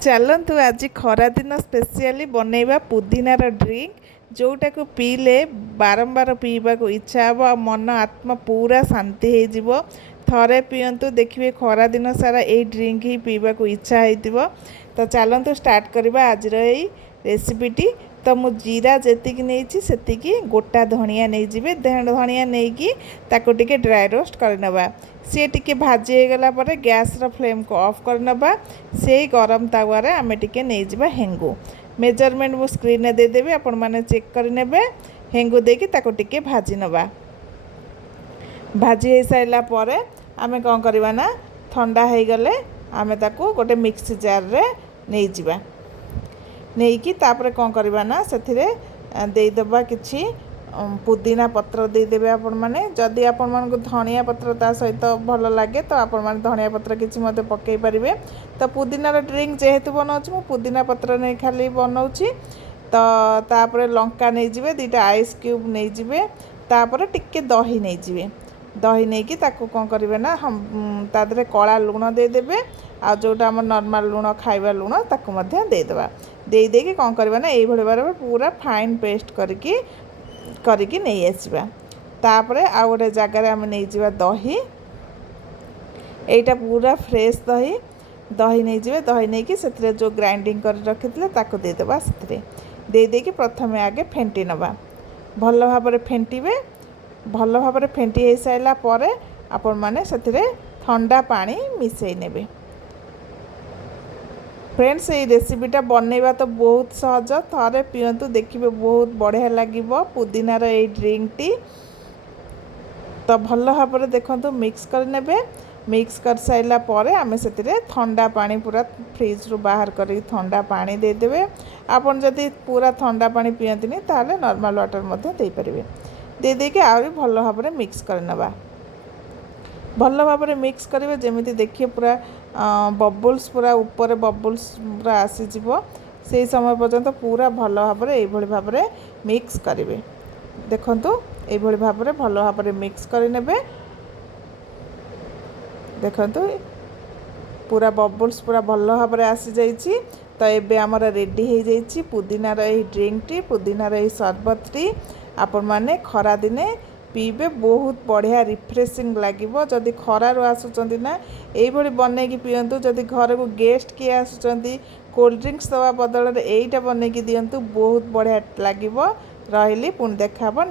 चलतु आज खरा दिन स्पेशली बनैबा पुदीनार ड्रिंक जोटा को पीले बारंबार पीवा को इच्छा हे आ मन आत्मा पूरा शांति हो थरे पीयंतु देखिए खरा दिन सारा यही ड्रिंक ही पीवा को इच्छा हो। तो चलतु स्टार्ट करवा आज रेसिपीटी। तो मु जीरा जेतिकी नहीं सेतिकी गोटा धनिया नहीं जी धनिया नहीं कि ताको टिके ड्राई रोस्ट करनबा। सी टिके भाजी हो गला पर गैस रो फ्लेम को ऑफ करनबा। से गरम तावा रे आमे टिके नहीं जिबा हेंगु। मेजरमेंट मु स्क्रीन रे दे देबे आपण माने चेक कर नेबे। हेंगु देकी ताको टिके भाजी नबा। भाजी हो साइला पर आमे कोन करबा ना ठंडा हो गले आमे ताको गोटे मिक्सी जार रे नहीं जिबा। नहीं कि तापरे कौन करबा ना सेथिरे देदेबा किछि पुदीना पत्र देदेबे आपण माने। जदि आपण मान को धनिया पत्र ता सहित भल लगे तो आपण माने धनिया पत्र किछि मते पकई परिबे। तो पुदीनार ड्रिंक जेहेतु बनाउछि मु पुदीना पत्र नै खाली बनाउछि। तो तापरे लंका नै जिवे दुटा आइस क्यूब नै जिवे तापरे टिके दही नै जिवे। दही नहीं कि ताको कौन करेंगे ना हम तादरे कला लुण देदेबे आ जोटा आम नॉर्मल लुण खाइबा लुण ताको मध्य देदेबा। दे देकी कौन करबा ना एई भଳି भाबरे पूरा फाइन पेस्ट करके नहीं आसीबा। तापरे आ गोटे जगार आम नहीं जिबा दही। एटा पूरा फ्रेश दही दही नहीं जिबे। दही नहीं कि सेथिरे जो ग्राइंडिंग कर रखिथिले ताको देदेबा। सेथिरे दे देकी प्रथमे आगे फेंटी नबा। भल भाबरे फेंटीबे। भल भाबरे फेंटी हो साइला पर आपण माने सेथिरे ठंडा पानी मिसई नेबे। फ्रेंड्स ये रेसिपीटा बनैबा तो बहुत सहज थरे पियंतु देखिबे बहुत बढ़िया लागिबो पुदीनार ये ड्रिंक टी। तो भल भाबरे देखंतु मिक्स कर नेबे। मिक्स कर साइला पर आमे सेथिरे ठंडा पानी पूरा फ्रिज रु बाहर करी ठंडा पानी दे देबे। आपण जदि पूरा ठंडा पानी पियंतिनी ताले नॉर्मल वाटर मध्य दे परिबे। दे देके आउरी भल भाबरे मिक्स कर नबा। भल भाबरे मिक्स करिवे जेमिति देखिए पूरा बबल्स पूरा ऊपर बबल्स पूरा आसी जिवो। से समय पर्यंत पूरा भल भाबरे एई भଳି भाबरे मिक्स करिवे। देखंतु एई भଳି भाबरे भल भाबरे मिक्स करि नेबे। देखंतु पूरा बबल्स पूरा भल भाबरे आसी जाइछि। तो एबे हमर रेडी हो जाइछि पुदीनार एई ड्रिंक टी पुदीनार एई शरबत टी। आपण माने खरा दिने पीबे बहुत बढ़िया रिफ्रेशिंग लागिबो। जदि खरा रो आसुचंदी ना एई भଳି बनै कि पियंतु। जदि घर को गेस्ट के आसुचंदी कोल्ड ड्रिंक्स दवा बदल रे एईटा बनै कि दियंतु बहुत बढ़िया लागिबो। रहिली पुन देखाबो।